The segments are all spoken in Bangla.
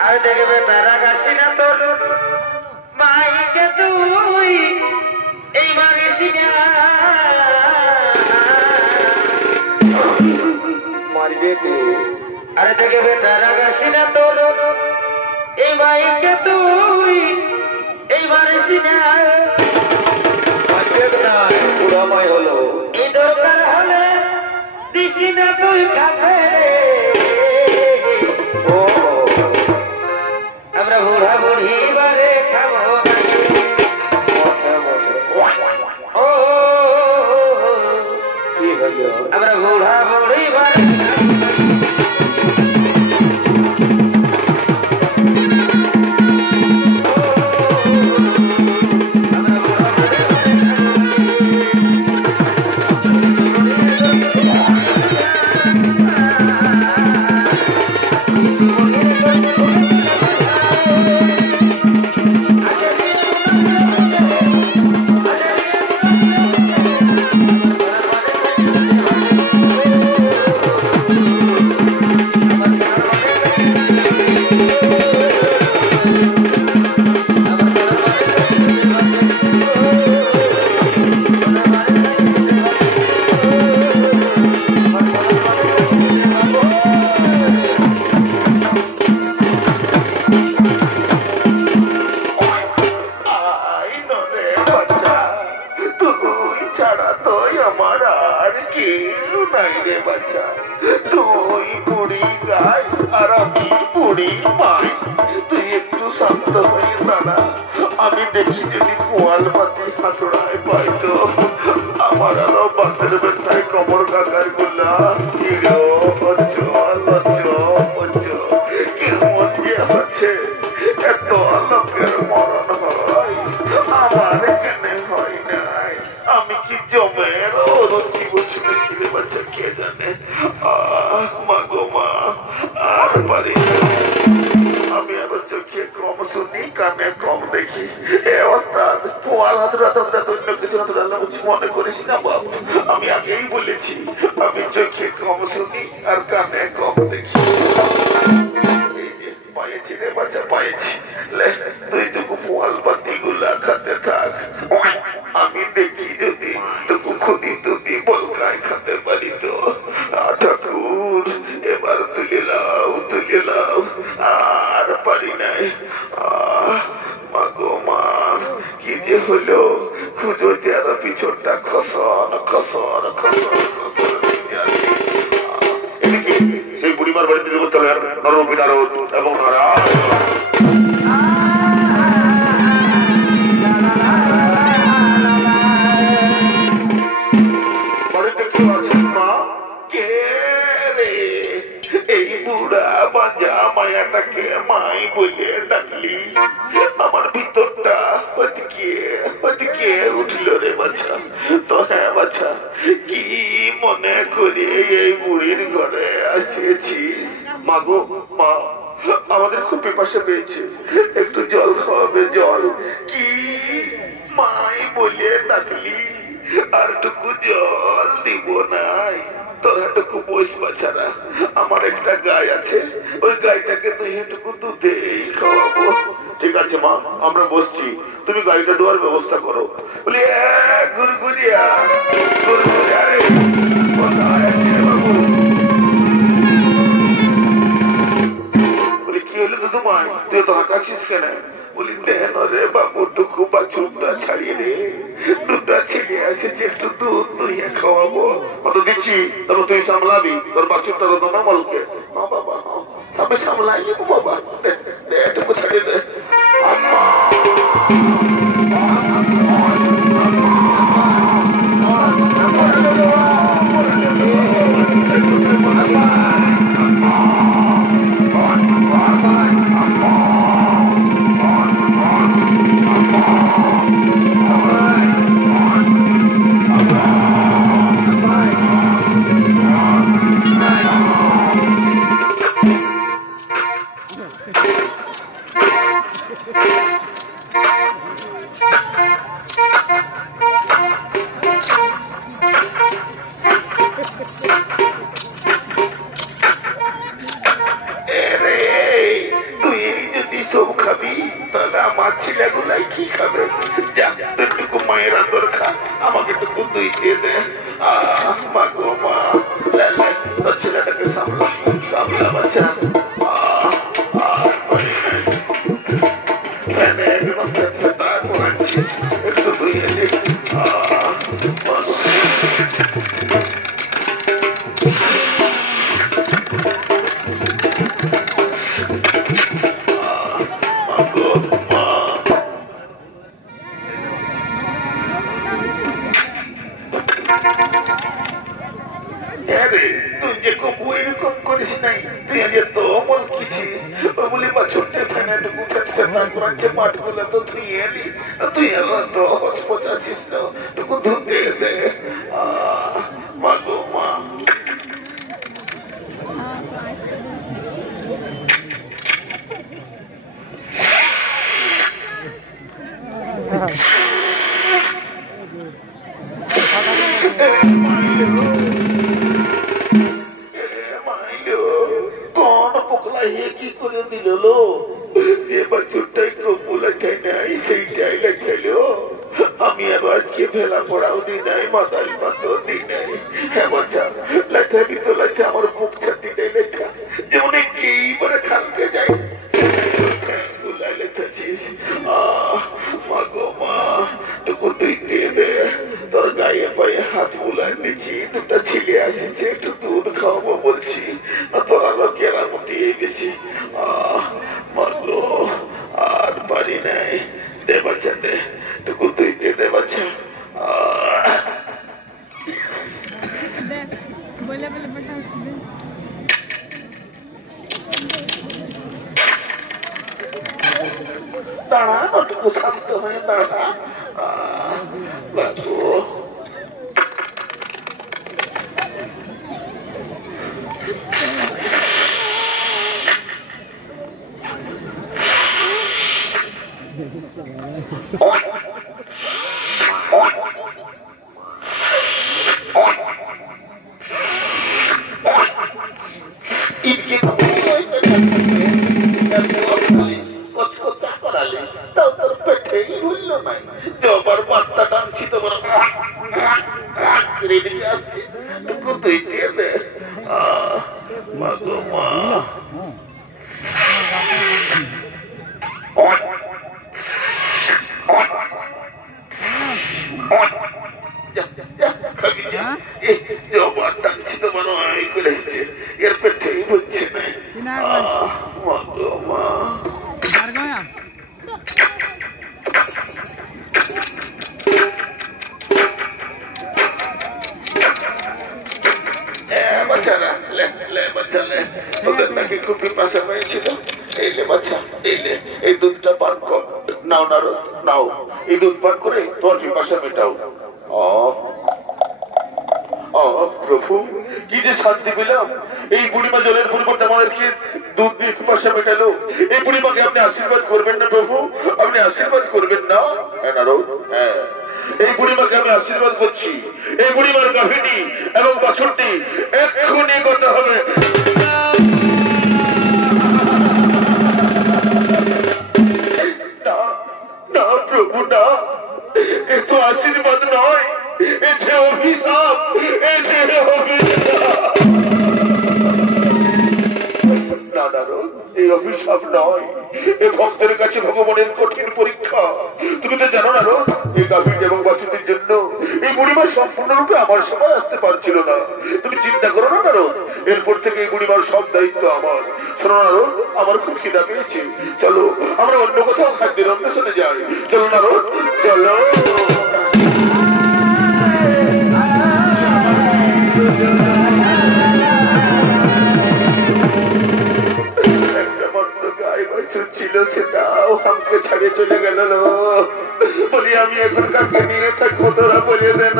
আর দেখবে তারা গাছি না তোর মাইকে তুই এই মাগেছি না মারবে কে? আরে দেখবে তারা গাছি না তোর এই মাইকে তুই এই মাগেছি না মারবে না, বুড়া মাই হলো। এই দরকার হলে দিছি না তুই খাবে রে। ও আমরা বুড়া বুড়ি বারে খাবো ও কি হলো? আমরা বুড়া বুড়ি বারে আমি দেখি যদি পোয়াল পাতি হাতুড়ায় পাইতো আমার আরো বাসের ব্যথায় কমর কাকার গুলা কেমন যে হচ্ছে এত লোকের মরণ হয় আমার কেনে হয় নাই আমি কি জমের রুচি বসে কিনে বাচ্চা কে জানে মাগো মা আর পারি আমি আবার চোখে কম শুনি কানে কম দেখি এ অবস্থা পোয়াল হাতুড়া অন্য কিছু হাতুড়া মনে করিস না বাপ আমি আগেই বলেছি আমি চোখে কম শুনি আর কানে কম দেখি পাইছি রে বাচ্চা পাইছি তুই টুকু পোয়াল বাতি গুলা খাতে থাক আমি দেখি যদি টুকু খুদি তুদি বলকায় খাতে পারি তো ঠাকুর এবার তুলে লাও আর পারি নাই মাগো মা কি যে হলো খুঁজোতে আর পিছনটা খসন সেই বুড়িমার বাড়িতে দেবতলের নরপিতারদ এবং নারায়ণ বাড়িতে কেউ আছেন মা? কে রে? এই বুড়া বাজা মায়াটাকে মাই বলে ডাকলি আমার ভিতরটা ওদিকে উঠল রে বাচ্চা তো হ্যাঁ বাচ্চা কি মনে করে এই বুড়ির ঘরে আসেছিস? মাগো মা আমাদের খুব পিপাসা পেয়েছে একটু জল খাওয়াবে জল কি মাই বলে ডাকলি আর টুকু জল দিব নাই তোরা টুকু বস বাছারা আমার একটা গাই আছে ওই গাইটাকে তুই এটুকু দুধেই খাওয়াবো ঠিক আছে মা আমরা বসছি তুমি গাড়িটা দেওয়ার ব্যবস্থা করো বলি গুরগুরিয়া রে বাবু বলি কি হলো দুধু মাই তুই তো হাঁকাচ্ছিস কেন বলি দেন রে বাবু টুকু বাছুরটা ছাড়িয়ে রে দুধটা ছেড়ে এসেছে একটু দুধ দুইয়া খাওয়াবো অত দিচ্ছি তবে তুই সামলাবি তোর বাছুরটা তো তোমার বলকে বাবা আমি সামলাই নেবো বাবা এটুকু ছাড়িয়ে দে আম্মা সব খাবি তাহলে আমার ছেলেগুলাই কি খাবে? যা তোরটুকু মায়ের আদর খা, আমাকে টুকু দুই দিয়ে দে। মা গো মা, তোর ছেলেটাকে সামলা সামলা বাচ্চা। একটু ধুয়ে দে। তুই যে কবু এরকম করিস নাই, তুই আগে তো অমল কিছিস বলি বা ছোট্টে ফেনাটুকু মাঠগুলো তো তুই এলি, তুই এলো তো হসপত আছিস না, টুকু ধুতে দে। মা গো মা, কি করে দিল লো? যে বাছুরটাই কপুলা খাই নাই সেইটাই লেখাইলো। আমি আর আজকে ফেলা পড়াও দিই নাই, মাথায় মাথাও দিই নাই। হ্যাঁ বাচ্চা, লেখাবি তো লেখা, আমার মুখ ছাড়ি নাই লেখা, যেমন এইবারে খালকে যাই লেখাছিস। মা গো মা, টুকু তুই দিয়ে দে। তোর গায়ে পায়ে হাত বুলাই দিচ্ছি, দুটা ছেলে আসিছে, একটু দুধ খাওয়াবো বলছি, তোরা লোকের মতো গেছি। মা গো, আর পারি নাই, দে বাচ্চা দে, টুকু তুই দিয়ে দে বাচ্চা। দাঁড়া, টুকু শান্ত হয়ে দাঁড়া। বাবু জবার বার্তা টানছি তোমার আসছি, টুকু তুই দিয়ে দে। মা গো মা, জবার টানছি তোমার করে এসছে, এর পেটেই হচ্ছে না। মা গো মা, তোদের নাকি খুব পিপাসা হয়েছিল, এই লে বাচ্চা, এই দুধটা পান কর। নাও নারদ, নাও, এই দুধ পান করে তোমার পিপাসা মেটাও। প্রভু, কি যে শান্তি পেলাম। এই বুড়িমা জলের পরিবর্তে আমাদেরকে দুধ দিয়ে পিপাসা মেটালো। এই বুড়িমাকে আপনি আশীর্বাদ করবেন না প্রভু? আপনি আশীর্বাদ করবেন না? হ্যাঁ নারদ, হ্যাঁ, এই বুড়িমাকে আমি আশীর্বাদ করছি। এই বুড়িমার গাভীটি এবং বাছুরটি এক্ষুনি করতে হবে। না প্রভু না, এ তো আশীর্বাদ নয়, এ যে অভিশাপ, এ যে অভিশাপ। না নারদ, এই অভিশাপ নয়, এ ভক্তের কাছে ভগবানের কঠিন পরীক্ষা। তুমি তো জানো নারদ, এই গাভীর এবং বাছুরটির জন্য এই বুড়িমা সম্পূর্ণরূপে আমার সময় আসতে পারছিল না। তুমি চিন্তা করো না নারদ, এরপর থেকে এই বুড়িমার সব দায়িত্ব আমার। শোনো নারদ, আমার খুব খিদা পেয়েছে, চলো আমরা অন্য কোথাও খাদ্যের অন্বেষণে যাই। চলো নারদ, চলো। ছিল সেটাও আমাকে ছাড়িয়ে চলে গেল। বলি আমি এখন কাকে নিয়ে থাকবো, তোরা বলে দেন।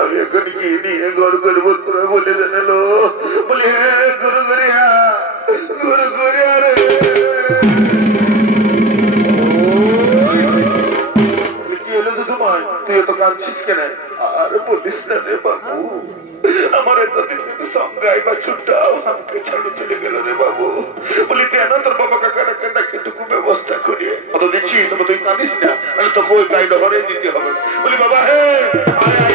আমি এখন কি নিয়ে ঘর করবো, তোরা বলে দেন। বলি হ্যাঁ গুরু গড়িয়া, গুরু গড়িয়া রে। কি হলো দুধুমাই, তুই এত কাঁদছিস কেন? আর বলিস না রে বাবু, আমার এতদিন সংজ্ঞায় বা ছুটটাও আমাকে ছাড়িয়ে চলে গেল রে বাবু। বলি কেন তোর কাঁদিস না, তোকে ওই গাই ডহরে দিতে হবে। বলি বাবা হে, আয়